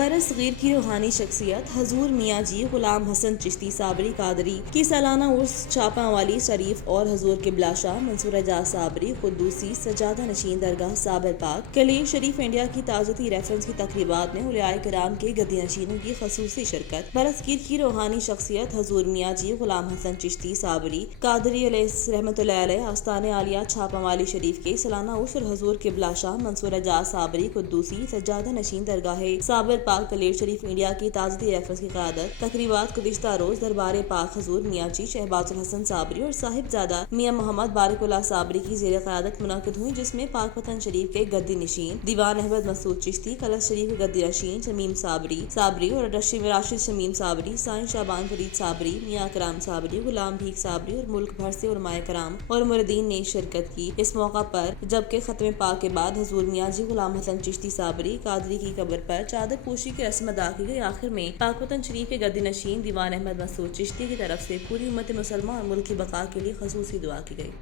बरसगीर की रूहानी शख्सियत हजूर मियाँ जी गुलाम हसन चिश्ती साबरी कादरी की सालाना उर्स छापावाली शरीफ और हजूर किबला शाह मंसूर एजाज साबरी कुद्दूसी सजादा नशीन दरगाह साबिर पाक कलील शरीफ इंडिया की ताजती रेफरेंस की तकरीबात में उलियाए किराम के गद्दी नशीनों की खसूसी शिरकत। बरसगीर की रूहानी शख्सियत हजूर मियाँ जी गुलाम हसन चिश्ती साबरी कादरी रहमतुल्लाह अलैह आस्ताने आलिया छापावाली शरीफ के सालाना उर्स और हजूर किबला शाह मंसूर एजाज साबरी कुद्दूसी सजादा नशीन दरगाह साबिर पाक कलील शरीफ इंडिया की ताजती रेफरेंस की क़यादत तकरीबात गुज़िश्ता रोज दरबार पाक हजूर मियाँ जी शहबाजुल हसन साबरी और साहिबजादा मियाँ मोहम्मद बारिकुल्लाह साबरी की ज़ेर क़यादत मुनक़िद हुई, जिसमें पाकपतन शरीफ के गद्दी नशीन दीवान अहमद मसूद चिश्ती, कलश शरीफ के गद्दी नशीन शमीम साबरी और राशिद शमीम साबरी, साईं शाबान फरीद साबरी, मियाँ कराम साबरी, गुलाम भीख साबरी और मुल्क भर से उलमाए कराम और मुरीदीन ने शिरकत की इस मौका पर। जबकि खत्म पाक के बाद हजूर मियाँ जी गुलाम हसन चिश्ती साबरी कादरी की कब्र पर चादर पोशी की रस्म अदा की गई। आखिर में पाकपतन शरीफ के गद्दी नशीन दीवान अहमद मसूद चिश्ती की तरफ से पूरी उम्मत मुसलमान और मुल्क की बका के लिए खसूसी दुआ की गई।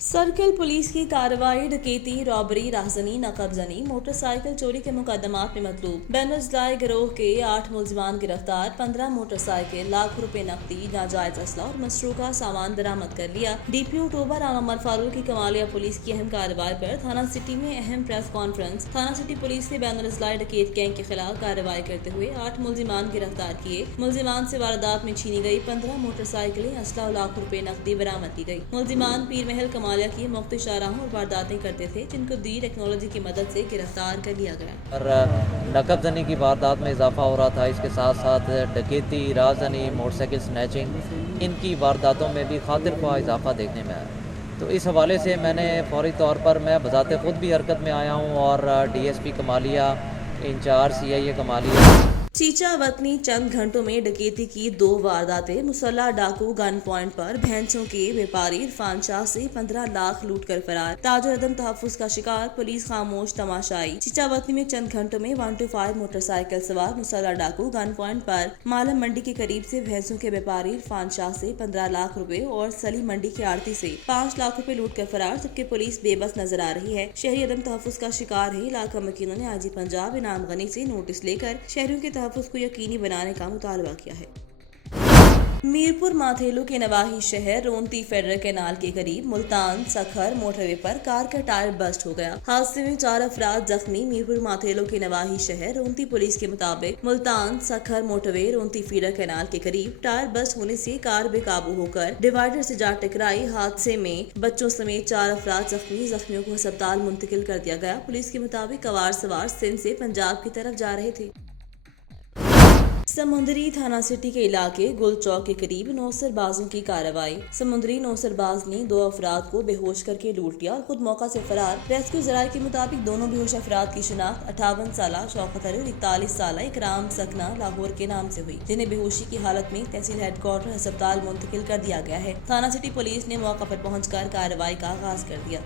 सर्किल पुलिस की कार्रवाई डकैती, रॉबरी, राहजनी, नकबजनी, मोटरसाइकिल चोरी के मुकदमात में मतलूब बेनजलाई गिरोह के 8 मुलजिमान गिरफ्तार, 15 मोटरसाइकिल, लाख रुपए नकदी, नाजायज असला और मसरूका सामान बरामद कर लिया। डीपीओ अक्टूबर अमर फारूक की कमालिया पुलिस की अहम कार्रवाई पर थाना सिटी में अहम प्रेस कॉन्फ्रेंस। थाना सिटी पुलिस ने बेनजलाई डकैत गैंग के खिलाफ कार्रवाई करते हुए 8 मुलजिमान गिरफ्तार किए। मुलजिमान से वारदात में छीनी गई 15 मोटरसाइकिलें, असला और लाख रुपए नकदी बरामद की गई। मुलजिमान पीर महल कमालिया की मुख्तलिफ शाहराहों और वारदातें करते थे, जिनको दी टेक्नोलॉजी की मदद से गिरफ्तार कर लिया गया। और नकबजनी की वारदात में इजाफा हो रहा था। इसके साथ साथ डकैती, राजनी, मोटरसाइकिल स्नैचिंग, इनकी वारदातों में भी खातिर ख्वाह इजाफा देखने में आया। तो इस हवाले से मैंने फौरी तौर पर मैं बजाते खुद भी हरकत में आया हूँ और DSP Kamalia, incharge CIA Kamalia Chichawatni चंद घंटों में डकैती की 2 वारदातें। मुसल्ला डाकू गन पॉइंट पर भैंसों के व्यापारी इरफान शाह से 15 लाख लूट कर फरार, ताजर अदम तहफ्फुज का शिकार, पुलिस खामोश तमाशाई। चीचा वतनी में चंद घंटों में 125 मोटरसाइकिल सवार मुसल्ला डाकू गन पॉइंट पर मालम मंडी के करीब से भैंसों के व्यापारी इरफान शाह से 15 लाख रुपए और सली मंडी की आड़ती से 5 लाख रुपए लूट कर फरार, जबकि पुलिस बेबस नजर आ रही है। शहरी अदम तहफ्फुज का शिकार है। इलाका वकीलों ने आईजी पंजाब इनाम गनी से नोटिस लेकर शहरियों के तहफ्फुज को यकीनी बनाने का मुतालबा किया है। मीरपुर माथेलू के नवाही शहर रोंती फेडरल कैनाल के करीब मुल्तान सखर मोटरवे पर कार का टायर बस्ट हो गया। हादसे में 4 अफराद जख्मी। मीरपुर माथेलू के नवाही शहर रोंती पुलिस के मुताबिक मुल्तान सखर मोटरवे रोंती फेडरल कैनाल के करीब टायर बस्ट होने से कार बेकाबू होकर डिवाइडर से जा टकराई। हादसे में बच्चों समेत 4 अफराद जख्मी। जख्मियों को अस्पताल मुंतकिल कर दिया गया। पुलिस के मुताबिक कवार सवार सिंध से पंजाब की तरफ जा रहे थे। समुद्री थाना सिटी के इलाके गुल चौक के करीब नौसरबाजों की कार्रवाई। समुद्री नौसरबाज ने 2 अफराद को बेहोश करके लूट लिया और खुद मौका से फरार। रेस्क्यू जराये के मुताबिक दोनों बेहोश अफराद की शिनाख्त 58 साला शौकत अली और 41 साला इकराम सकना लाहौर के नाम से हुई, जिन्हें बेहोशी की हालत में तहसील हेडक्वार्टर अस्पताल मुंतकिल कर दिया गया है। थाना सिटी पुलिस ने मौका पर पहुंचकर कार्रवाई का आगाज कर दिया।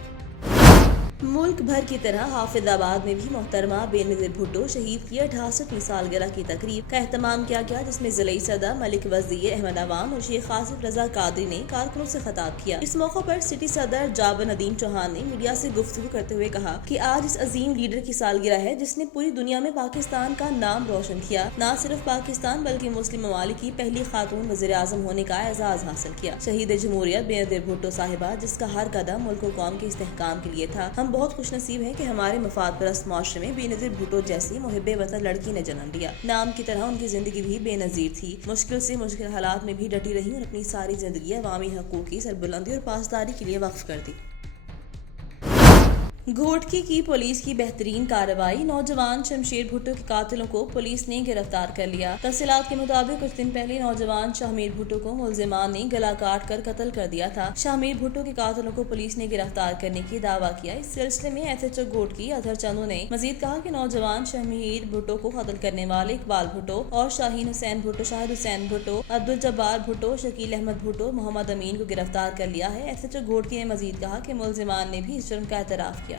मुल्क भर की तरह हाफिजाबाद में भी मोहतरमा बेनज़ीर भुट्टो शहीद की 68वीं सालगिरह की तकरीब का एहतमाम किया गया, जिसमें ज़िले सदर मलिक वज़ीर अहमद अवाम और शेख आसिफ रजा कादरी ने कारकुनों से खिताब किया। इस मौके पर सिटी सदर जाबर नदीम चौहान ने मीडिया से गुफ्तगू करते हुए कहा कि आज इस अजीम लीडर की सालगिरह है, जिसने पूरी दुनिया में पाकिस्तान का नाम रोशन किया। न सिर्फ पाकिस्तान बल्कि मुस्लिम ममालिक की पहली खातून वज़ीर आज़म होने का एजाज़ हासिल किया। शहीद जमहूरियत बेनज़ीर भुट्टो साहिबा, जिसका हर कदम मुल्क और कौम के इस्तेहकाम के लिए था। हम बहुत खुश नसीब है कि हमारे मफाद परस्त माशरे में बेनज़ीर भुट्टो जैसी मुहिब्बे वतन लड़की ने जन्म लिया। नाम की तरह उनकी जिंदगी भी बेनज़ीर थी। मुश्किल से मुश्किल हालात में भी डटी रही और अपनी सारी जिंदगी अवामी हकूक़ की सरबुलंदी और पासदारी के लिए वक्फ कर दी। घोटकी की पुलिस की बेहतरीन कार्रवाई। नौजवान शमशेर भुट्टो के कातिलों को पुलिस ने गिरफ्तार कर लिया। तफसीलात के मुताबिक कुछ दिन पहले नौजवान शाहमीर भुट्टो को मुलजिमान ने गला काट कर कत्ल कर दिया था। शाहमीर भुट्टो के कातिलों को पुलिस ने गिरफ्तार करने की दावा किया। इस सिलसिले में एसएचओ घोटकी अजहर चंदू ने मजीद कहा कि नौजवान शाहमीर भुट्टो को कत्ल करने वाले इकबाल भुट्टो और शाहीन हुसैन भुट्टो, शाहिद हुसैन भुट्टो, अब्दुल जब्बार भुट्टो, शकील अहमद भुट्टो, मोहम्मद अमीन को गिरफ्तार कर लिया है। एसएचओ घोटकी ने मजीद कहा कि मुलजिमान ने भी इस जुर्म का एतराफ किया है।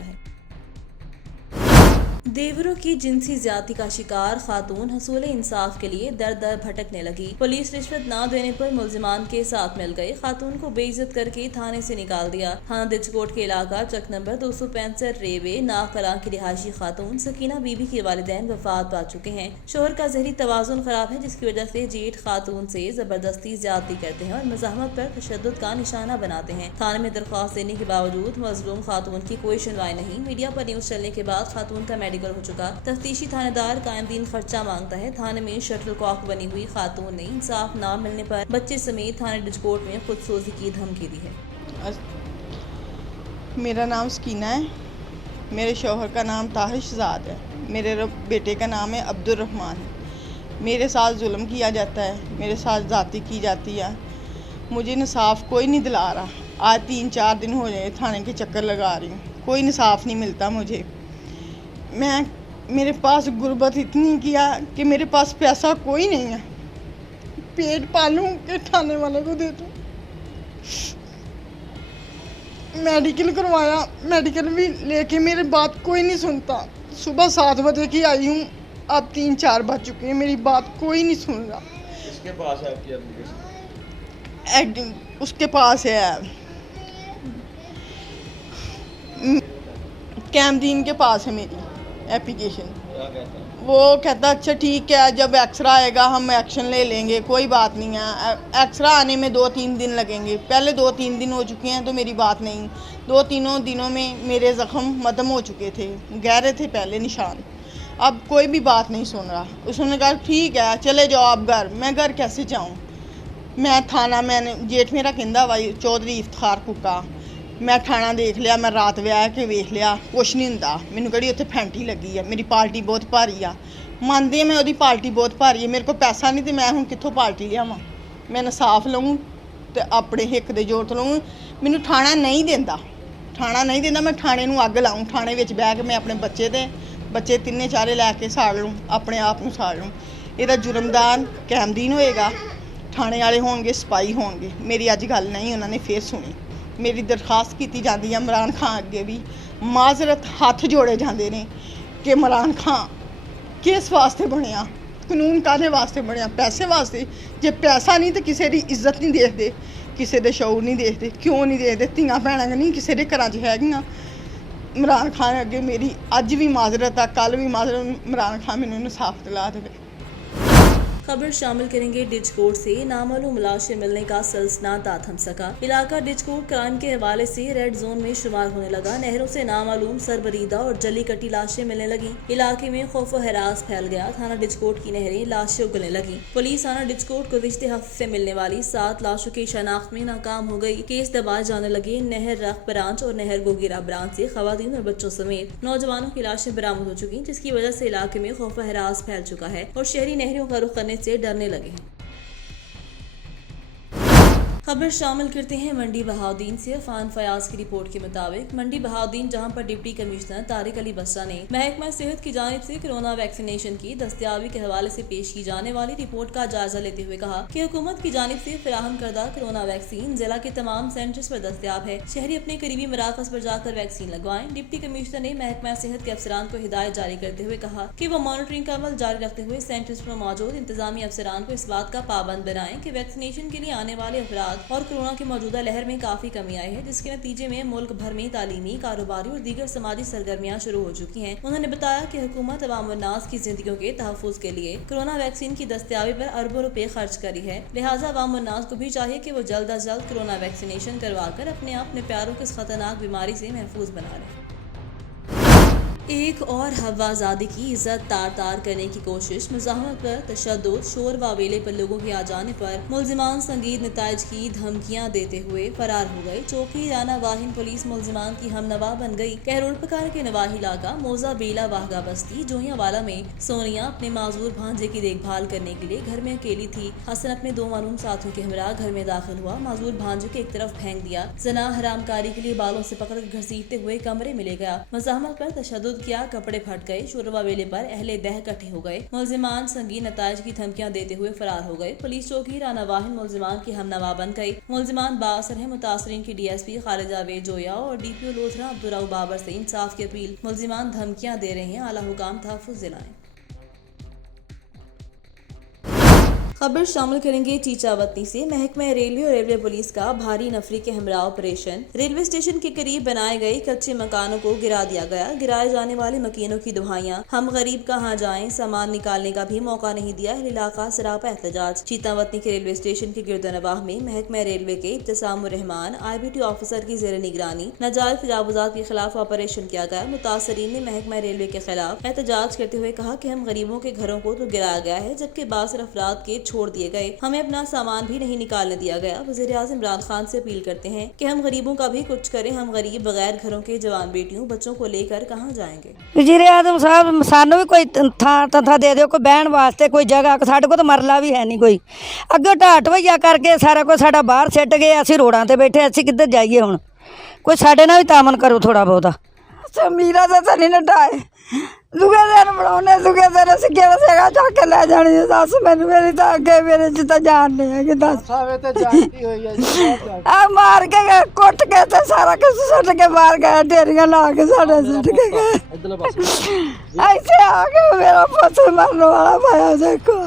देवरों की जिनसी ज्यादती का शिकार खातून हसूल इंसाफ के लिए दर दर भटकने लगी। पुलिस रिश्वत न देने पर मुलजिमान के साथ मिल गई। खातून को बेइज्जत करके थाने से निकाल दिया। थाना डिचकोट के इलाका चक नंबर 265 रेवे नाकला की रिहायशी खातून सकीना बीबी के वालिदैन वफात पा चुके हैं। शोहर का जहरी तवाजुन खराब है, जिसकी वजह से जेठ खातून से जबरदस्ती ज्यादती करते हैं और मज़ाहमत पर तशद्दुद का निशाना बनाते हैं। थाने में दरख्वास्त देने के बावजूद मजलूम खातून की कोई सुनवाई नहीं। मीडिया पर न्यूज चलने के बाद खातून का मेडिकल हो चुका। तफ्तीशी थानेदार कायमदीन खर्चा मांगता है। थाने में शटल कॉक बनी हुई खातून ने इंसाफ न मिलने पर बच्चे समेत थाने डिचकोट में खुदसोजी की धमकी दी है। मेरा नाम सकीना है, मेरे शौहर का नाम ताहिर शहजाद है, मेरे बेटे का नाम है अब्दुल रहमान। मेरे साथ जुल्म किया जाता है, मेरे साथ ज़्यादती की जाती है। मुझे इंसाफ कोई नहीं दिला रहा। आज 3-4 दिन हो गए थाने के चक्कर लगा रही हूँ, कोई इंसाफ नहीं मिलता मुझे। मेरे पास गुर्बत इतनी किया कि मेरे पास पैसा कोई नहीं है, पेट पालूं कि थाने वाले को दे दूं। मेडिकल करवाया, मेडिकल भी लेके मेरी बात कोई नहीं सुनता। सुबह 7 बजे की आई हूँ, अब 3-4 बज चुके हैं, मेरी बात कोई नहीं सुन रहा। किसके पास है आपकी एप्लीकेशन? उसके पास है, कैमदीन के पास है मेरी एप्लीकेशन। क्या कहता है? वो कहता अच्छा ठीक है, जब एक्सरा आएगा हम एक्शन ले लेंगे, कोई बात नहीं है। एक्सरा आने में 2-3 दिन लगेंगे। पहले 2-3 दिन हो चुके हैं तो मेरी बात नहीं। 2-3 दिनों में मेरे ज़ख्म ख़त्म हो चुके थे, गहरे थे पहले निशान। अब कोई भी बात नहीं सुन रहा। उसने कहा ठीक है चले जाओ आप घर। मैं घर कैसे जाऊँ? मैं थाना, मैंने जेठ मेरा कहता भाई चौधरी इफ्तार कुका, मैं थाना देख लिया, मैं रात व्याह के वेख लिया, कुछ नहीं हुंदा। मैनू कड़ी उत्थे फैंटी लगी है, मेरी पार्टी बहुत भारी आ। मानदी है मैं ओदी पार्टी बहुत भारी है, मेरे को पैसा नहीं तो मैं हुण कित्थों पार्टी लियावां? मैं इंसाफ लऊँ तो अपने हिक दे जोर तो लऊँ। मैनू थाना नहीं देंदा, थाना नहीं देंदा। मैं थाने नूं अग लाऊँ, थाने विच बैठ के मैं अपने बच्चे 3-4 लैके साड़ लूँ, अपने आप नूं साड़ लूँ। इहदा जुर्मदार कैमदीन होएगा, थाने वाले होणगे, सिपाही होणगे। मेरी अज गल नहीं उन्होंने फिर सुनी। मेरी दरखास्त की जाती है इमरान खान अगे भी, माजरत हाथ जोड़े जाते हैं कि इमरान खान किस वास्ते बनया, कानून काहदे वास्ते बनया? पैसे वास्ते। जे पैसा नहीं तो किसी की इज्जत नहीं देखते, किसी के शौर नहीं देखते। क्यों नहीं देखते? धियां भैणां नहीं किसी के घर च हैगियां। इमरान खान अगे मेरी अज भी माजरत आ, कल भी माजरत। इमरान खान मैनूं इंसाफ दिला देवे। खबर शामिल करेंगे डिचकोट से। नामालूम लाशें मिलने का सिलसिला ना थम सका। इलाका डिचकोट क्राइम के हवाले से रेड जोन में शुमार होने लगा। नहरों से नामालूम सरबरीदा और जली कटी लाशें मिलने लगी। इलाके में खौफ और हरास फैल गया। थाना डिचकोट की नहरें लाशें उगलने लगी। पुलिस थाना डिचकोट को पिछले हफ्ते से मिलने वाली 7 लाशों की शनाख्त में नाकाम हो गई। केस दबाए जाने लगे। नहर रख ब्रांच और नहर गोगिरा ब्रांच से खवातीन और बच्चों समेत नौजवानों की लाशें बरामद हो चुकी, जिसकी वजह से इलाके में खौफ और हरास फैल चुका है और शहरी नहरों का रुख करने से डरने लगे हैं। खबर शामिल करते हैं मंडी बहाउद्दीन से। अफान फयाज की रिपोर्ट के मुताबिक मंडी बहाउद्दीन, जहां पर डिप्टी कमिश्नर तारिक अली बसरा ने महकमा सेहत की जानिब से कोरोना वैक्सीनेशन की दस्तयाबी के हवाले से पेश की जाने वाली रिपोर्ट का जायजा लेते हुए कहा कि हुकूमत की जानिब से फराहम करदा कोरोना वैक्सीन जिला के तमाम सेंटर्स पर दस्तयाब है। शहरी अपने करीबी मराकज पर जाकर वैक्सीन लगवाएं। डिप्टी कमिश्नर ने महकमा सेहत के अफसरान को हिदायत जारी करते हुए कहा कि वो मॉनिटरिंग का अमल जारी रखते हुए सेंटर्स पर मौजूद इंतजामी अफसरान को इस बात का पाबंद बनाएं कि वैक्सीनेशन के लिए आने वाले अफराद और कोरोना की मौजूदा लहर में काफी कमी आई है, जिसके नतीजे में मुल्क भर में तालीमी, कारोबारी और दीगर समाजी सरगर्मियां शुरू हो चुकी हैं। उन्होंने बताया कि हुकूमत अवाम और नास की जिंदगियों के तहफ़्फ़ुज़ के लिए कोरोना वैक्सीन की दस्तयाबी पर अरबों रुपए खर्च करी है। लिहाजा अवाम और नास को भी चाहिए कि वो जल्द अज जल्द कोरोना वैक्सीनेशन करवा कर अपने प्यारों को इस खतरनाक बीमारी से महफूज बना लें। एक और हवाजादी की इज्जत तार तार करने की कोशिश, मुज़ाहमत पर तशद्दुद, शोर व वेले पर लोगों के आ जाने पर मुलजिमान संगीन नताइज की धमकियां देते हुए फरार हो गए। चौकी राना वाहिन पुलिस मुलजिमान की हमनवा बन गई। कहरोल पकार के नवाही इलाका मोजा बेला वाहगा बस्ती जोहिया वाला में सोनिया अपने माजूर भांजे की देखभाल करने के लिए घर में अकेली थी। हसन अपने 2 मालूम साथियों के हमरा घर में दाखिल हुआ। माजूर भांजे के एक तरफ फेंक दिया। जना हरामकारी के लिए बालों से पकड़ घसीटते हुए कमरे में ले गया। मुज़ाहमत पर तशद्दुद किया, कपड़े फट गए। शोरबा वेले पर अहले दह इकट्ठे हो गए। मुलजिमान संगीन नताइज की धमकियां देते हुए फरार हो गए। पुलिस चौकी राना वाहिद मुलजिमान की हमनवा बन गई। मुलजिमान बासर है। मुतासरीन की DSP खालिद जावेद जोया और DPO लोधरा अब्दुर्रऊफ बाबर से इंसाफ की अपील। मुलजिमान धमकियां दे रहे हैं, आला हुकाम तहफ्फुज़ दिलाएं। खबर शामिल करेंगे चीचावतनी से। महकमा रेलवे और रेलवे पुलिस का भारी नफरी के हमरा ऑपरेशन। रेलवे स्टेशन के करीब बनाए गए कच्चे मकानों को गिरा दिया गया। गिराए जाने वाले मकीनों की दुहाइयां, हम गरीब कहाँ जाएं, सामान निकालने का भी मौका नहीं दिया। इलाका सरापा एहतजाज। चीचावतनी के रेलवे स्टेशन के गिरदोनवाह में महकमा रेलवे के इब्तिसामुर रहमान IBT ऑफिसर की जेर निगरानी नाजायज तजावुजात के खिलाफ ऑपरेशन किया गया। मुतासरीन ने महकमा रेलवे के खिलाफ एहतजाज करते हुए कहा कि हम गरीबों के घरों को तो गिराया गया है, जबकि बासर अफराद के छोड़ दिए गए, हमें अपना सामान भी नहीं निकालने दिया गया। वज़ीर-ए-आज़म इमरान खान से अपील करते हैं कि हम गरीबों का भी कुछ करें। हम गरीब बगैर घरों के जवान बेटियों बच्चों को लेकर कहाँ जाएंगे। वज़ीर-ए-आज़म साहब सानू भी कोई थां दे दिओ, कोई बहन वास्ते कोई जगह। साडे को तो मरला भी है नहीं कोई। अगे ढाट भैया करके सारा कुछ साडा बाहर सिट गए, असीं रोडां ते बैठे, असीं किधर जाइए हुण। कोई साडे नाल भी तामन करो थोड़ा बहुता। मीरा तो सनी नटाए दुगे दिन बनाने, दुगे दिन असीं किहड़ा सेगा चक के लै जानी। दस मैनू मेरी तां अगे मेरे च तां जान नहीं है कि दस आ मार के कुट के ते सारा कुछ सुट के मार गए, ढेरियां ला के साडे सुट के गए। ऐसे आ के मेरा पुत्त मरने वाला पाया देखो।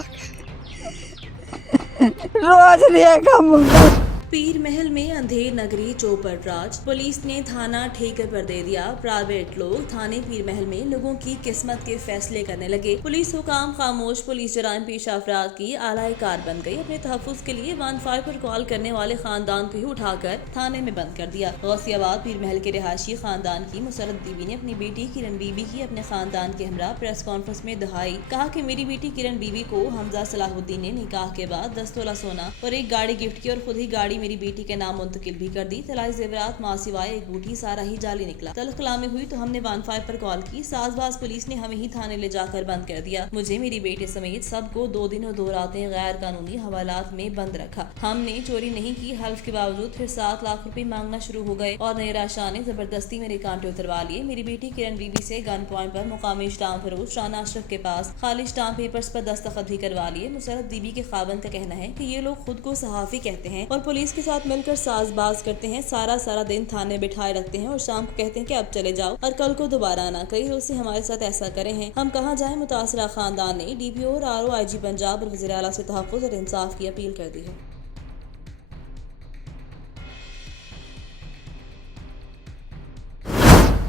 रोज नहीं काम होता। पीर महल में अंधेर नगरी चौपट राज। पुलिस ने थाना ठेके पर दे दिया। प्राइवेट लोग थाने पीर महल में लोगों की किस्मत के फैसले करने लगे। पुलिस हुकाम खामोश। पुलिस जराइम पेशा अफराद की आलाए कार बन गई। अपने तहफ्फुज़ के लिए 15 पर कॉल करने वाले खानदान को ही उठाकर थाने में बंद कर दिया। गौसियाबाद पीर महल के रिहायशी खानदान की मुसरत बीबी ने अपनी बेटी किरण बीबी की अपने खानदान के हमरा प्रेस कॉन्फ्रेंस में दुहाई। कहा कि मेरी बेटी किरण बीबी को हमजा सलाहुद्दीन ने निकाह के बाद 10 तोला सोना और एक गाड़ी गिफ्ट की और खुद ही गाड़ी मेरी बेटी के नाम मुंतकिल भी कर दी। तलाई जेवरात मां सिवाय एक बूटी सारा ही जाली निकला। तल्ख कलामी हुई तो हमने 15 पर कॉल की। साजबाज पुलिस ने हमें ही थाने ले जाकर बंद कर दिया। मुझे मेरी बेटे समेत सबको 2 दिन और 2 रातें गैर कानूनी हवालात में बंद रखा। हमने चोरी नहीं की, हल्फ के बावजूद फिर 7 लाख रुपए मांगना शुरू हो गए और नैरा शाह ने जबरदस्ती मेरे कांटे उतरवा लिए। मेरी बेटी किरण बीबी से गन पॉइंट पर मुकामी स्टाम्प फरोश राना अशरफ के पास खाली स्टाम्प पेपर्स पर दस्तखत भी करवा लिए। मुसरत बीबी के खाबन का कहना है कि ये लोग खुद को सहाफी कहते हैं और पुलिस के साथ मिलकर साजबाज करते हैं। सारा दिन थाने बिठाए रखते हैं और शाम को कहते हैं कि अब चले जाओ और कल को दोबारा आना। कई रोज से हमारे साथ ऐसा करे हैं, हम कहाँ जाएं। मुतासरा खानदान ने DPO और RO IG पंजाब और वज़ीर आला से तहफ्फुज़ और इंसाफ की अपील कर दी है।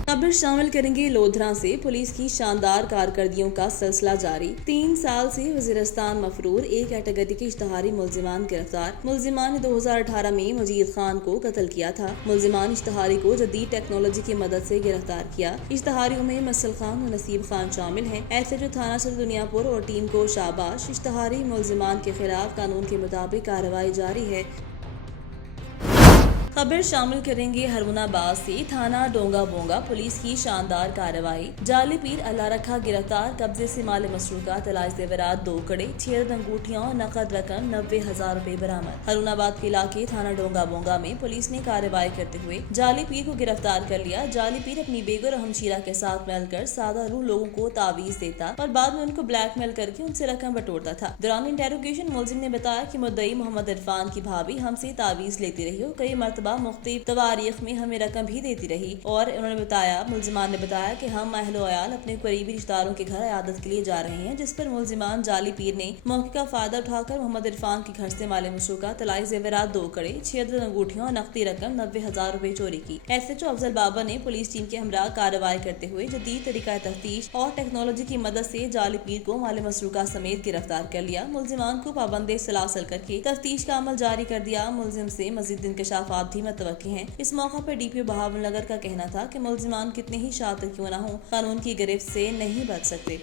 खबर शामिल करेंगे लोधरा से। पुलिस की शानदार कारकर्दियों का सिलसिला जारी। 3 साल से वजीरिस्तान मफरूर एक कैटेगरी के इश्तहारी मुलजिमान गिरफ्तार। मुलजिमान ने 2018 में मजीद खान को कत्ल किया था। मुलजिमान इश्तहारी को जदीद टेक्नोलॉजी की मदद से गिरफ्तार किया। इश्तहारियों में मसल खान और नसीब खान शामिल हैं। SHO थाना सदर दुनियापुर और टीम को शाबाश। इश्तहारी मुलजिमान के खिलाफ कानून के मुताबिक कार्रवाई जारी है। खबर शामिल करेंगे हरमुनाबाद से। थाना डोंगा बोंगा पुलिस की शानदार कार्रवाई। जाली पीर अल्लाह रखा गिरफ्तार। कब्जे से माल मसरूका तलाश जेवरात 2 कड़े 6 अंगूठियां और नकद रकम 90,000 रुपए बरामद। हरमुनाबाद के इलाके थाना डोंगा बोंगा में पुलिस ने कार्रवाई करते हुए जाली पीर को गिरफ्तार कर लिया। जाली पीर अपनी बेगो और हमशीरा के साथ मिलकर सादा रूह लोगों को तावीज देता और बाद में उनको ब्लैकमेल करके उनसे रकम बटोरता था। दौरान इंटेरोगेशन मुलजिम ने बताया कि मुद्दई मोहम्मद इरफान की भाभी हमसे तावीज लेती रही और कई मरतबा मुख्तलिफ तवारीख में हमें रकम भी देती रही। और उन्होंने बताया, मुलजिमान ने बताया कि हम अहलो अयाल अपने करीबी रिश्तेदारों के घर इयादत के लिए जा रहे हैं, जिस पर मुलजिमान जाली पीर ने मौके का फायदा उठाकर मोहम्मद इरफान के घर से माले मसरूका तलाई जेवरात 2 कड़े 6 अंगूठियों और नकदी रकम 90,000 रुपए चोरी की। SHO अफजल बाबर ने पुलिस टीम के हमरा कार्रवाई करते हुए जदीद तरीका तफ्तीश और टेक्नोलॉजी की मदद से जाली पीर को माले मसरूका समेत गिरफ्तार कर लिया। मुलजिमान को पाबंदे सलासल करके तफ्तीश का अमल जारी कर दिया। मुलजिम से मजीद इंकशाफात भी मतवक्की हैं। इस मौका पर DPO बहावलनगर का कहना था कि मुलजिमान कितने ही शातिर क्यों न हो, कानून की गिरफ्त से नहीं बच सकते।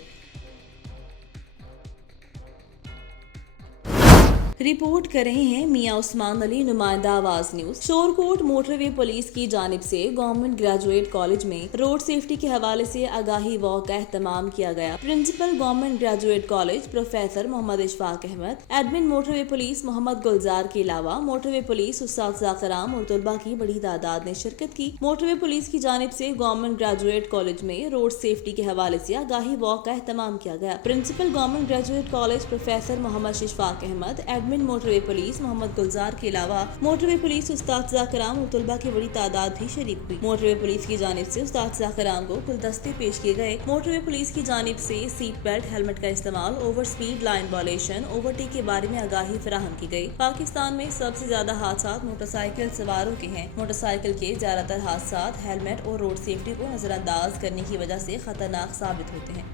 रिपोर्ट कर रहे हैं मियां उस्मान अली, नुमाइंदा आवाज न्यूज। शोरकोट मोटरवे पुलिस की जानिब से गवर्नमेंट ग्रेजुएट कॉलेज में रोड सेफ्टी के हवाले से आगाही वॉक का एहतमाम किया गया। Principal government graduate college professor Mohammad Ishfaq Ahmad, admin motorway police Mohammad Gulzar के अलावा मोटरवे पुलिस उस्ताद ज़ाकराम और तलबा की बड़ी तादाद ने शिरकत की। मोटरवे पुलिस की जानिब से गवर्नमेंट ग्रेजुएट कॉलेज में रोड सेफ्टी के हवाले से आगाही वॉक का एहतमाम किया गया। Principal government graduate college professor Mohammad Ishfaq Ahmad, admin motorway police Mohammad Gulzar के अलावा मोटरवे पुलिस उस्ताद ज़ाकराम और तलबा की बड़ी तादाद भी शरीक हुई। मोटरवे पुलिस की जानिब से उस्ताद ज़ाकराम को गुलदस्ते पेश किए गए। मोटरवे पुलिस की जानिब से सीट बेल्ट, हेलमेट का इस्तेमाल, over speed, line violation, overtake के बारे में आगाही फराहम की गई। पाकिस्तान में सबसे ज्यादा हादसा मोटरसाइकिल सवारों के हैं। मोटरसाइकिल के ज्यादातर हादसा हेलमेट और रोड सेफ्टी को नजरअंदाज करने की वजह से खतरनाक साबित होते हैं।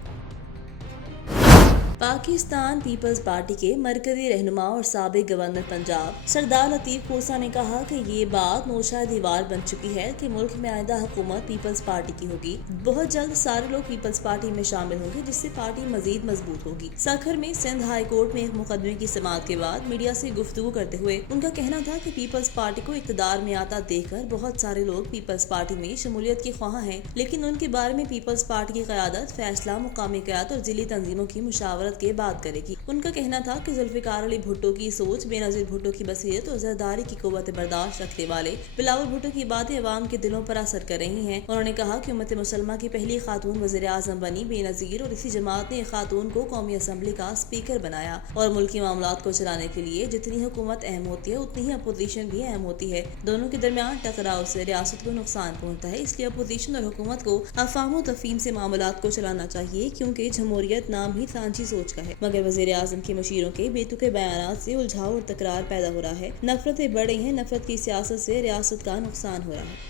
पाकिस्तान पीपल्स पार्टी के मरकजी रहनुमा और साबिक गवर्नर पंजाब सरदार लतीफ खोसा ने कहा कि ये बात नौशाद दीवार बन चुकी है कि मुल्क में आइंदा हुकूमत पीपल्स पार्टी की होगी। बहुत जल्द सारे लोग पीपल्स पार्टी में शामिल होंगे, जिससे पार्टी मजीद मजबूत होगी। सखर में सिंध हाई कोर्ट में एक मुकदमे की समाअत के बाद मीडिया से गुफ्तगू करते हुए उनका कहना था कि पीपल्स पार्टी को इक़्तिदार में आता देखकर बहुत सारे लोग पीपल्स पार्टी में शमूलियत के ख्वाह हैं, लेकिन उनके बारे में पीपल्स पार्टी की क़यादत फैसला मुकामी क़यादत और जिली तंजीमों की मुशावरत के बाद करेगी। उनका कहना था कि जुल्फ़िकार अली भुट्टो की सोच, बेनज़ीर भुट्टो की बसीरत और ज़रदारी की कुव्वत बर्दाश्त रखने वाले बिलावल भुट्टो की बातें अवाम के दिलों पर असर कर रही हैं। उन्होंने कहा कि उम्मत मुसलमा की पहली खातून वज़ीर आज़म बनी बेनज़ीर, और इसी जमात ने खातून को कौमी असम्बली का स्पीकर बनाया। और मुल्की मामलात को चलाने के लिए जितनी हुकूमत अहम होती है उतनी ही अपोजिशन भी अहम होती है। दोनों के दरमियान टकराव से रियासत को नुकसान पहुँचता है, इसलिए अपोजिशन और हुकूमत को अफ़ाम व तफ़हीम से मामलात को चलाना चाहिए, क्योंकि जमहूरियत नाम ही सांची सोच का है। मगर वज़ीर आज़म के मशीरों के बेतुके बयानात से उलझाव और तकरार पैदा हो रहा है। नफरतें बढ़ रही हैं। नफरत की सियासत से रियासत का नुकसान हो रहा है।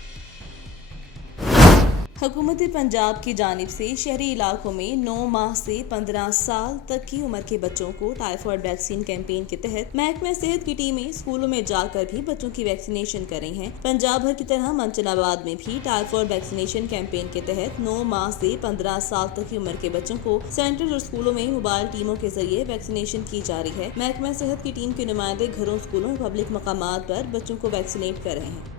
हुकूमत पंजाब की जानिब से शहरी इलाकों में 9 माह से 15 साल तक की उम्र के बच्चों को टाइफाइड वैक्सीन कैंपेन के तहत महकमा सेहत की टीमें स्कूलों में जाकर भी बच्चों की वैक्सीनेशन कर रही हैं। पंजाब भर की तरह मंचनाबाद में भी टाइफाइड वैक्सीनेशन कैंपेन के तहत 9 माह से 15 साल तक की उम्र के बच्चों को सेंटर और स्कूलों में मोबाइल टीमों के जरिए वैक्सीनेशन की जा रही है। महकमा सेहत की टीम के नुमाइंदे घरों, स्कूलों और पब्लिक मकामात पर बच्चों को वैक्सीनेट कर रहे हैं।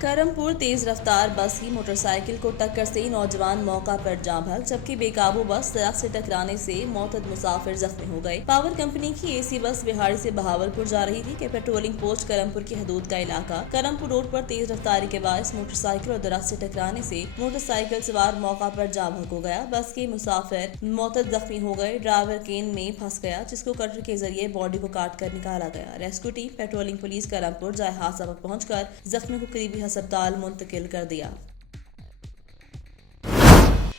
करमपुर तेज रफ्तार बस की मोटरसाइकिल को टक्कर से नौजवान मौका पर जाँ भाग, जबकि बेकाबू बस दरख्त से टकराने से मोतद मुसाफिर जख्मी हो गए। पावर कंपनी की एसी बस बिहाड़ी से बहावलपुर जा रही थी कि पेट्रोलिंग पोस्ट करमपुर की हदूद का इलाका करमपुर रोड पर तेज रफ्तारी के बायस मोटरसाइकिल और दरख्त से टकराने से मोटरसाइकिल सवार मौका पर जाँ भाग हो गया। बस के मुसाफिर मोतद जख्मी हो गए। ड्राइवर केन में फंस गया, जिसको कटर के जरिए बॉडी को काट कर निकाला गया। Rescue team patrolling police Karampur जाए हादसा पर पहुंचकर जख्मी को करीबी अस्पताल मुंतकिल कर दिया।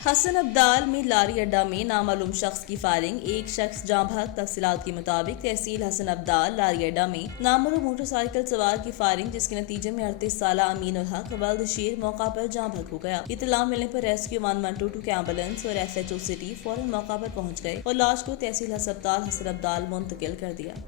हसन अब्दाल में लारी अड्डा में नामालूम शख्स की फायरिंग, एक शख्स जाँ भाग। तफसीलात के मुताबिक तहसील हसन अब्दाल लारी अड्डा में नामालूम मोटरसाइकिल सवार की फायरिंग, जिसके नतीजे में 38 साल अमीन उल हक वल्द शेर मौका पर जाँ भाग हो गया। इत्तला मिलने पर रेस्क्यू 112 के एम्बुलेंस और FHO सिटी फौरन मौका पर पहुंच गए और लाश को तहसील अस्पताल हसन अब्दाल मुंतकिल कर दिया।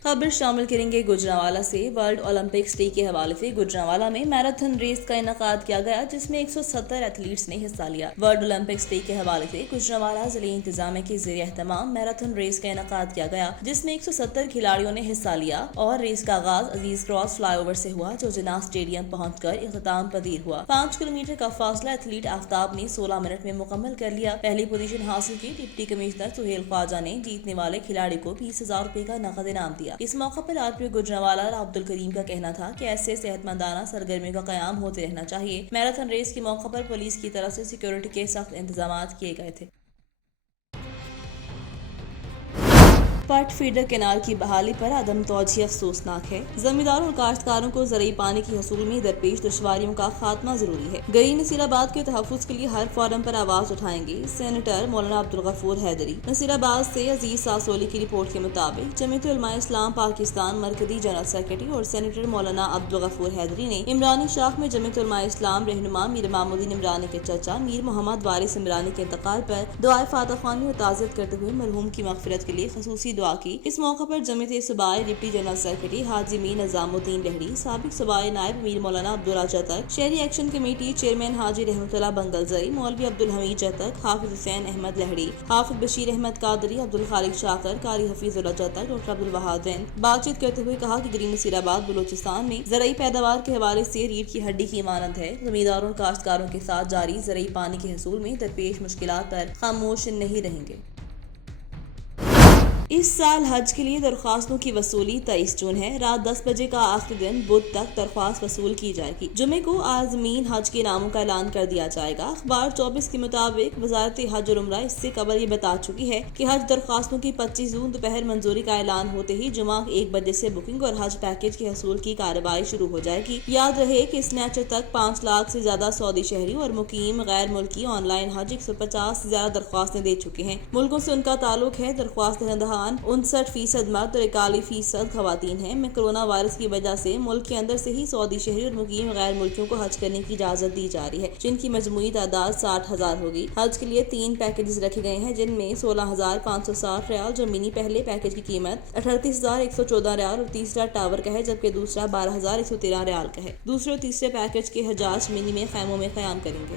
खबर शामिल करेंगे गुजरांवाला से। वर्ल्ड ओलंपिक्स डे के हवाले से गुजरांवाला में मैराथन रेस का इनकाद किया गया, जिसमें 170 एथलीट्स ने हिस्सा लिया। वर्ल्ड ओलंपिक्स डे के हवाले से गुजरांवाला जिले इंतजामिया के ज़रिए एहतमाम मैराथन रेस का इनकाद किया गया, जिसमें 170 खिलाड़ियों ने हिस्सा लिया और रेस का आगाज अजीज क्रॉस फ्लाईओवर से हुआ, जो जिन्ना स्टेडियम पहुंचकर इख्तिताम पजीर हुआ। 5 किलोमीटर का फासला एथलीट आफ्ताब ने 16 मिनट में मुकम्मल कर लिया। पहली पोजीशन हासिल की डिप्टी कमिश्नर सुहेल ख्वाजा ने जीतने वाले खिलाड़ी को 20,000 रुपए का नकद इनाम दिया। इस मौका पर RPO गुजरांवाला अब्दुल करीम का कहना था कि ऐसे सेहतमंदाना सरगर्मियों का कयाम होते रहना चाहिए। मैराथन रेस के मौका पर पुलिस की तरफ से सिक्योरिटी के सख्त इंतजाम किए गए थे। पट फीडर कैनाल की बहाली पर अदम तौजीह अफसोसनाक है। जमींदारों और काश्तकारों को ज़रूरी पानी की हसूल में दरपेश दुश्वारियों का खात्मा जरूरी है। गरीब नसीराबाद के तहफ़्फ़ुज़ के लिए हर फोरम पर आवाज़ उठाएंगे सेनेटर मौलाना अब्दुल गफूर हैदरी। नसीराबाद से अजीज सासोली की रिपोर्ट के मुताबिक जमीयत उलमा इस्लाम पाकिस्तान मरकजी जनरल सेक्रेटरी और सेनेटर मौलाना अब्दुल गफूर हैदरी ने इमरानी शाख में जमीयत उलमा इस्लाम रहनुमा मीर मामूदीन इमरानी के चचा मीर मोहम्मद वारिस इमरानी के इंतकाल पर दुआए फातह ख्वानी और ताज़ियत करते हुए मरहूम की मग़फ़िरत के लिए ख़ुसूसी دعا کی۔ اس موقع پر جمعیت صوبائی ڈپٹی جنرل سیکرٹری حاجی میر نظام الدین لہڑی، سابق صوبائی نائب امیر مولانا عبداللہ جتک، شہری ایکشن کمیٹی چیئرمین حاجی رحمت اللہ بنگلزئی، مولوی عبدالحمید جتک، حافظ حسین احمد لہڑی، حافظ بشیر احمد قادری، عبدالخالق شاکر، قاری حفیظ اللہ جتک، ڈاکٹر عبدالوہاب زند بات چیت کرتے ہوئے کہا کہ گرین نصیر آباد بلوچستان میں زرعی پیداوار کے حوالے سے ریڑھ کی ہڈی کی مانند ہے۔ زمینداروں اور کاشتکاروں کے ساتھ جاری زرعی پانی کے حصول میں درپیش مشکلات پر خاموش نہیں رہیں گے۔ اس سال حج کے لیے درخواستوں کی وصولی 23 جون ہے۔ رات 10 بجے کا آخری دن بدھ تک درخواست وصول کی جائے گی۔ جمعے کو عازمین حج کے ناموں کا اعلان کر دیا جائے گا۔ اخبار 24 کے مطابق وزارت حج اور عمرہ اس سے قبل یہ بتا چکی ہے کہ حج درخواستوں کی 25 جون دوپہر منظوری کا اعلان ہوتے ہی جمعہ 1 بجے سے بکنگ اور حج پیکج کے حصول کی کارروائی شروع ہو جائے گی۔ یاد رہے کہ اس نیچر تک 5 لاکھ سے زیادہ سعودی شہری اور مقیم غیر ملکی آن لائن حج 150 سے زیادہ درخواستیں دے چکے ہیں۔ ملکوں سے ان کا تعلق ہے۔ درخواست دہندگان 59% مرد اور 41% خواتین ہیں۔ میں کرونا وائرس کی وجہ سے ملک کے اندر سے ہی سعودی شہری اور مقیم غیر ملکیوں کو حج کرنے کی اجازت دی جا رہی ہے، جن کی مجموعی تعداد 60,000 ہوگی۔ حج کے لیے 3 پیکیجز رکھے گئے ہیں، جن میں 16,560 ریال جو منی پہلے پیکیج کی قیمت 38,114 ریال اور تیسرا ٹاور کا ہے، جبکہ دوسرا 12,113 ریال کا ہے۔ دوسرے اور تیسرے پیکیج کے حجاج منی میں خیموں میں قیام کریں گے۔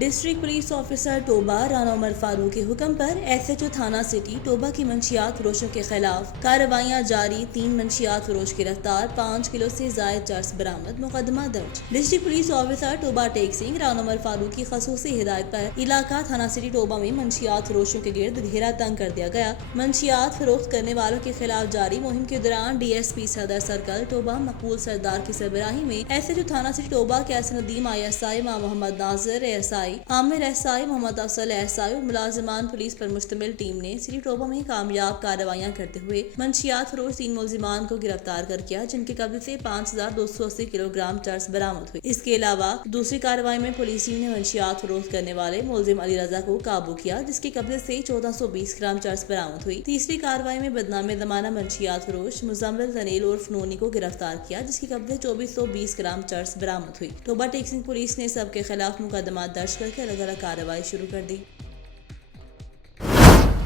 District police officer Toba Rana Umar Farooq کے حکم پر SHO تھانہ سٹی ٹوبہ کی منشیات فروشوں کے خلاف کارروائیاں جاری، 3 منشیات فروش گرفتار، 5 کلو سے زائد چرس برآمد، مقدمہ درج۔ ڈسٹرکٹ پولیس آفیسر ٹوبہ ٹیک سنگھ رانا عمر فاروق کی خصوصی ہدایت پر علاقہ تھانہ سٹی ٹوبہ میں منشیات فروشوں کے گرد گھیرا تنگ کر دیا گیا۔ منشیات فروخت کرنے والوں کے خلاف جاری مہم کے دوران DSP صدر سرکل ٹوبہ مقبول سردار کی سربراہی میں SHO تھانہ سٹی ٹوبہ کے SN ندیم ISI ماں محمد ناظر ASI، عامر SI، محمد افضل SI اور ملازمان پولیس پر مشتمل ٹیم نے سٹی ٹوبہ میں کامیاب کارروائیاں کرتے ہوئے منشیات فروش 3 ملزمان کو گرفتار کر کیا، جن کے قبضے سے 5,280 کلو گرام چرس برآمد ہوئی۔ اس کے علاوہ دوسری کارروائی میں پولیس ٹیم نے منشیات فروخت کرنے والے ملزم علی رضا کو قابو کیا، جس کے قبضے سے 1,420 گرام چرس برآمد ہوئی۔ تیسری کارروائی میں بدنام زمانہ منشیات فروش مزمل تنیل اور فنونی کو گرفتار کیا، جس کے قبضے 2,420 گرام چرس برآمد ہوئی۔ ٹوبہ ٹیکسنگ پولیس نے سب کے خلاف مقدمات درج کر کے الگ الگ کارروائی شروع کر دی۔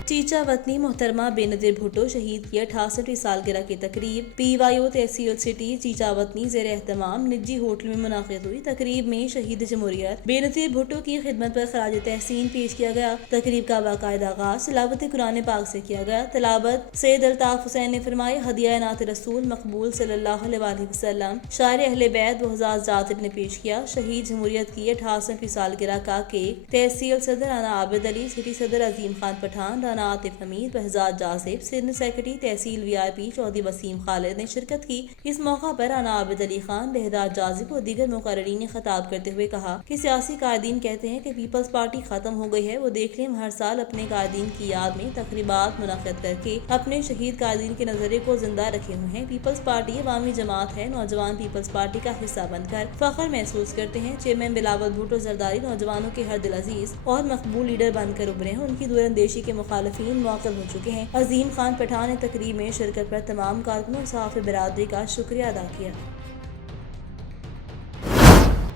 چیچا وطنی محترمہ بے نظیر بھٹو شہید کی 68ویں سالگرہ کی تقریب PYO تحصیل سٹی چیچا وطنی زیر اہتمام نجی ہوٹل میں منعقد ہوئی۔ تقریب میں شہید جمہوریت بے نظیر بھٹو کی خدمت پر خراج تحسین پیش کیا گیا۔ تقریب کا باقاعدہ آغاز تلاوت قرآن پاک سے کیا گیا۔ تلاوت سید الطاف حسین نے فرمائی۔ ہدیہ نعت رسول مقبول صلی اللہ علیہ وآلہ وسلم شاعر اہل بیت بہزاد جاتب نے پیش کیا۔ شہید جمہوریت کی 68ویں سالگرہ کا کیک تحصیل صدر رانا عابد علی، سٹی صدر عظیم خان پٹھان، رانا عاطف حمید، بہزاد جاسب، سینئر سیکرٹری تحصیل VIP چودھری وسیم خالد نے شرکت کی۔ اس موقع پر رانا عابد علی خان، بہزاد جاسب اور دیگر مقررین نے خطاب کرتے ہوئے کہا کہ سیاسی قائدین کہتے ہیں کہ پیپلز پارٹی ختم ہو گئی ہے، وہ دیکھ لیں ہر سال اپنے قائدین کی یاد میں تقریبات منعقد کر کے اپنے شہید قائدین کے نظریے کو زندہ رکھے ہوئے ہیں۔ پیپلز پارٹی عوامی جماعت ہے، نوجوان پیپلز پارٹی کا حصہ بن کر فخر محسوس کرتے ہیں۔ چیئرمین بلاول بھٹو زرداری نوجوانوں کے ہر دل عزیز اور مقبول لیڈر بن کر ابھرے ہیں، ان کی دور اندیشی کے مخالفین معطل ہو چکے ہیں۔ عظیم خان پٹھان نے تقریب میں شرکت پر تمام کارکنوں اور صحافی برادری کا شکریہ ادا کیا۔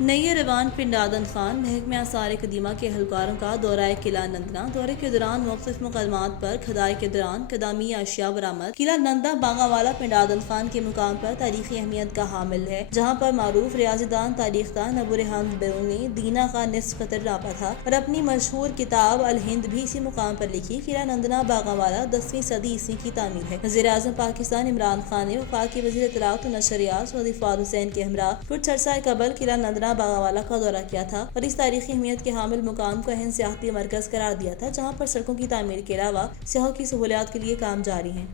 نئی روان پنڈ آدم خان محکمہ آثار قدیمہ کے اہلکاروں کا دورہ قلعہ نندنا۔ دورے کے دوران مختلف مقامات پر کھدائی کے دوران قدامی اشیاء برآمد۔ قلعہ نندا باغا والا پنڈ آدم خان کے مقام پر تاریخی اہمیت کا حامل ہے، جہاں پر معروف ریاضی دان تاریخ دان ابو ریحان بیرونی دینا کا نصف قطر راپا تھا اور اپنی مشہور کتاب الہند بھی اسی مقام پر لکھی۔ قلعہ نندنا باغا والا 10ویں صدی عیسوی کی تعمیر ہے۔ وزیر اعظم پاکستان عمران خان نے وفاقی وزیر اطلاعات و نشریات چودھری فواد حسین کے ہمراہ کچھ عرصہ قبل قلعہ نندنا باغا والا کا دورہ کیا تھا اور اس تاریخی اہمیت کے حامل مقام کو اہم سیاحتی مرکز قرار دیا تھا، جہاں پر سڑکوں کی تعمیر کے علاوہ سیاحوں کی سہولیات کے لیے کام جاری ہیں۔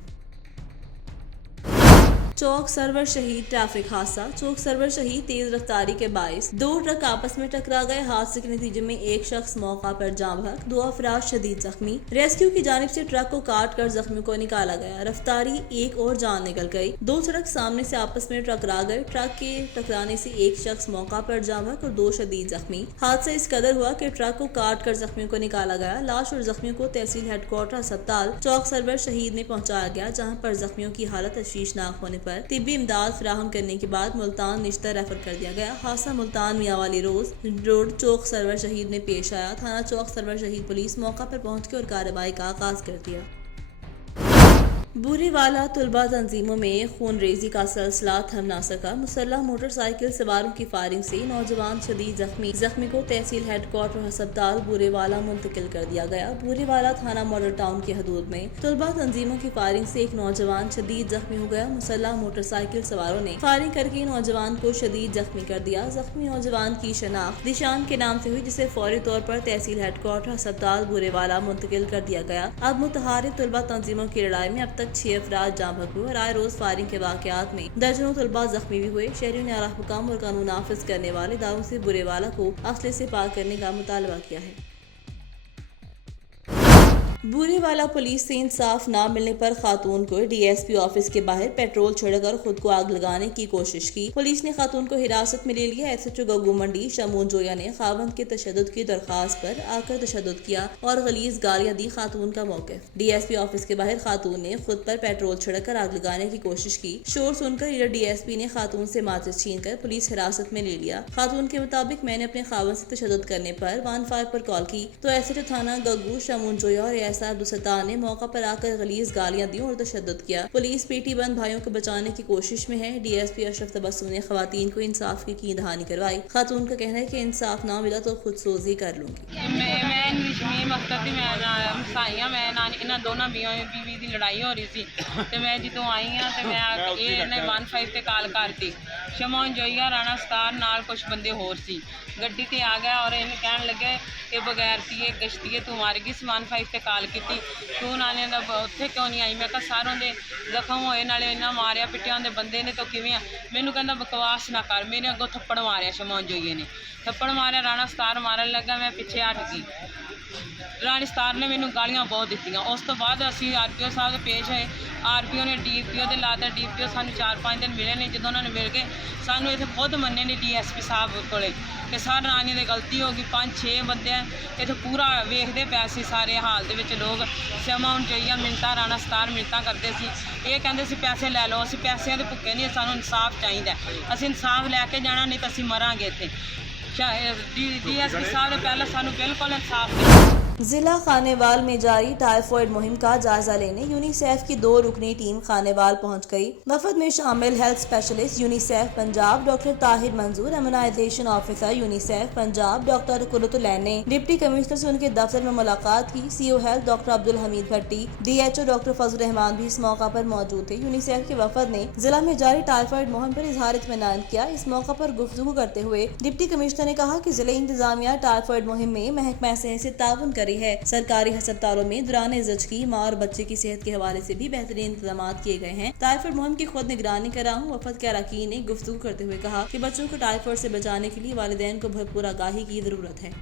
چوک سرور شہید ٹریفک حادثہ۔ چوک سرور شہید تیز رفتاری کے باعث 2 ٹرک آپس میں ٹکرا گئے۔ حادثے کے نتیجے میں ایک شخص موقع پر جاں بحق، 2 افراد شدید زخمی۔ ریسکیو کی جانب سے ٹرک کو کاٹ کر زخمیوں کو نکالا گیا۔ رفتاری ایک اور جان نکل گئی۔ 2 ٹرک سامنے سے آپس میں ٹکرا گئے۔ ٹرک کے ٹکرانے سے ایک شخص موقع پر جاں بحق اور 2 شدید زخمی۔ حادثہ اس قدر ہوا کہ ٹرک کو کاٹ کر زخمیوں کو نکالا گیا۔ لاش اور زخمیوں کو تحصیل ہیڈ کوارٹر ہسپتال چوک سرور شہید میں پہنچایا گیا، جہاں پر زخمیوں کی حالت تشویشناک ہونے पर तिब्बी इमदाद फराहम करने के बाद मुल्तान निश्ता रेफर कर दिया गया। हादसा मुल्तान मियांवाली रोड चौक सरवर शहीद में पेश आया। थाना चौक सरवर शहीद पुलिस मौका पर पहुंच कर कार्रवाई का आगाज कर दिया। बूरीवाला तलबा तंजीमों में खून रेजी का सिलसिला थम ना सका। मुसल्लह मोटरसाइकिल सवारों की फायरिंग से नौजवान शदीद जख्मी को तहसील हेडक्वार्टर अस्पताल बूरीवाला मुंतकिल कर दिया गया। बूरीवाला थाना मॉडल टाउन की हदूद में तलबा तंजीमों की फायरिंग से एक नौजवान शदीद जख्मी हो गया। मुसल्लह मोटरसाइकिल सवारों ने फायरिंग करके नौजवान को शदीद जख्मी कर दिया। जख्मी नौजवान की शनाख्त दिशान के नाम से हुई, जिसे फौरी तौर पर तहसील हेडक्वार्टर अस्पताल बूरीवाला मुंतकिल कर दिया गया। अब मुतहारिब तलबा तंजीमों की लड़ाई में अब तक 6 अफराद जाँ बहक हुए और आए रोज फायरिंग के वाकयात में दर्जनों तलबा जख्मी भी हुए। शहरियों ने आला हुकाम और कानून नाफिज करने वाले इदारों से बूरीवाला को असले से पाक करने का मुतालबा किया है। बूरीवाला पुलिस से इंसाफ न मिलने पर खातून को डीएसपी ऑफिस के बाहर पेट्रोल छिड़कर खुद को आग लगाने की कोशिश की। पुलिस ने खातून को हिरासत में ले लिया। एसएचओ गग्गू मंडी शमून जोया ने खावंद के तशद्दुद की दरखास्त पर आकर तशद्दुद किया और गलीज गालियां दी। खातून का मौक़िफ़। डीएसपी ऑफिस के बाहर खातून ने खुद पर पेट्रोल छिड़कर आग लगाने की कोशिश की। शोर सुनकर लीडर डीएसपी ने खातून से माचिस छीनकर पुलिस हिरासत में ले लिया। खातून के मुताबिक मैंने अपने खावंद से तशद्दुद करने पर 15 पर कॉल की तो एसएचओ थाना गग्गू शमून जोया और अब्दुलसत्तार ने मौका पर आकर गलीज गालियां दी और तशद्दुद किया। पुलिस पीटी बंद भाइयों को बचाने की कोशिश में है। डीएसपी अशरफ तबस्सुम ने खवातीन को इंसाफ की दहानी करवाई। खातून का कहना है कि इंसाफ ना मिला तो खुद सोजी कर लूंगी। ਇਹਨਾਂ ਦੋਨਾਂ ਬੀਵੀ ਦੀ ਲੜਾਈ ਹੋ ਰਹੀ ਸੀ ਤੇ ਮੈਂ ਜਦੋਂ ਆਈ ਆ ਤੇ ਮੈਂ ਇਹਨੇ 15 ਤੇ ਕਾਲ ਕਰਤੀ। ਸ਼ਮੌਨ ਜੋਈਆ ਰਾਣਾ ਸਤਾਰ ਨਾਲ ਕੁਝ ਬੰਦੇ ਹੋਰ ਸੀ। ਗੱਡੀ ਤੇ ਆ ਗਿਆ ਔਰ ਇਹਨੂੰ ਕਹਿਣ ਲੱਗੇ ਕਿ ਬਗੈਰਤੀਏ ਗਸ਼ਤੀਏ ਤੂੰ ਮਾਰ ਗਈ। 15 ਤੇ ਕਾਲ ਕੀਤੀ ਤੂੰ ਨਾਲੇ ਦਾ ਉੱਥੇ ਕਿਉਂ ਨਹੀਂ ਆਈ। ਮੈਂ ਕਿਹਾ ਸਾਰੋਂ ਦੇ ਜ਼ਖਮ ਹੋਏ ਨਾਲੇ ਇਹਨਾਂ ਮਾਰਿਆ ਪਿੱਟਿਆਂ ਦੇ ਬੰਦੇ ਨੇ ਤਾਂ ਕਿਵੇਂ ਆ। ਮੈਨੂੰ ਕਹਿੰਦਾ ਬਕਵਾਸ ਨਾ ਕਰ। ਮੇਰੇ ਅੱਗੋਂ ਥੱਪੜ ਮਾਰਿਆ ਸ਼ਮੌਨ ਜੋਈਏ ਨੇ। ਥੱਪੜ ਮਾਰਿਆ ਰਾਣਾ ਸਤਾਰ ਮਾਰਨ ਲੱਗਾ। ਮੈਂ ਪਿੱਛੇ ਹਟ ਗਈ। ਰਾਣੀ ਸਤਾਰ ਨੇ ਮੈਨੂੰ ਗਾਲੀਆਂ ਬਹੁਤ ਦਿੱਤੀਆਂ। ਉਸ ਤੋਂ ਬਾਅਦ ਅਸੀਂ ਆਰਪੀਓ ਸਾਹਿਬ ਦੇ ਪੇਸ਼ ਹੋਏ। ਆਰਪੀਓ ਨੇ ਡੀਪੀਓ ਦੇ ਲਾਤਾ। ਡੀਪੀਓ ਸਾਨੂੰ 4-5 ਦਿਨ ਮਿਲੇ ਨਹੀਂ। ਜਦੋਂ ਉਹਨਾਂ ਨੇ ਮਿਲ ਕੇ ਸਾਨੂੰ ਇੱਥੇ ਖੁਦ ਮੰਨੇ ਨੇ ਡੀਐਸਪੀ ਸਾਹਿਬ ਕੋਲੇ ਕਿ ਸਰ ਰਾਣੀ ਦੀ ਗਲਤੀ ਹੋ ਗਈ। 5-6 ਬੰਦੇ ਇੱਥੇ ਪੂਰਾ ਵੇਖਦੇ ਪਏ ਸੀ ਸਾਰੇ ਹਾਲ ਦੇ ਵਿੱਚ ਲੋਕ। ਸ਼ਮੌਨ ਜੋਈਆ ਮਿੰਟਾਂ ਰਾਣਾ ਸਤਾਰ ਮਿੰਟਾਂ ਕਰਦੇ ਸੀ। ਇਹ ਕਹਿੰਦੇ ਸੀ ਪੈਸੇ ਲੈ ਲਓ। ਅਸੀਂ ਪੈਸਿਆਂ ਦੇ ਭੁੱਖੇ ਨਹੀਂ। ਸਾਨੂੰ ਇਨਸਾਫ ਚਾਹੀਦਾ। ਅਸੀਂ ਇਨਸਾਫ ਲੈ ਕੇ ਜਾਣਾ ਨਹੀਂ ਤਾਂ ਅਸੀਂ ਮਰਾਂਗੇ ਇੱਥੇ। डीएसपी साहब ने पहले सानू बिल्कुल इंसाफ दिया। जिला खानेवाल में जारी टाइफॉइड मुहिम का जायजा लेने यूनिसेफ की 2 रुकनी टीम खानेवाल पहुंच गई। वफद में शामिल health specialist UNICEF Punjab doctor Tahir Manzoor, immunisation officer UNICEF Punjab doctor Qurratulain ने डिप्टी कमिश्नर से उनके दफ्तर में मुलाकात की। CO health doctor Abdul Hameed Bhatti, DHO doctor Fazal Rehman भी इस मौका पर मौजूद थे। यूनिसेफ के वफद ने जिला में जारी टाइफॉइड मुहिम पर इजहार इत्मीनान किया। इस मौका पर गुफ्तगू करते हुए डिप्टी कमिश्नर ने कहा कि जिले इंतजामिया टाइफॉइड मुहिम में महकमा सेहत से ताउन करी है। सरकारी अस्पतालों में दौरान ज़चगी माँ और बच्चे की सेहत के हवाले से भी बेहतरीन इंतजाम किए गए हैं। टाइफॉइड मुहिम की खुद निगरानी कर रहा हूँ। वफद के अरकान ने गुफ्तगू करते हुए कहा कि बच्चों को टाइफॉइड से बचाने के लिए वालिदैन को भरपूर आगाही की जरूरत है।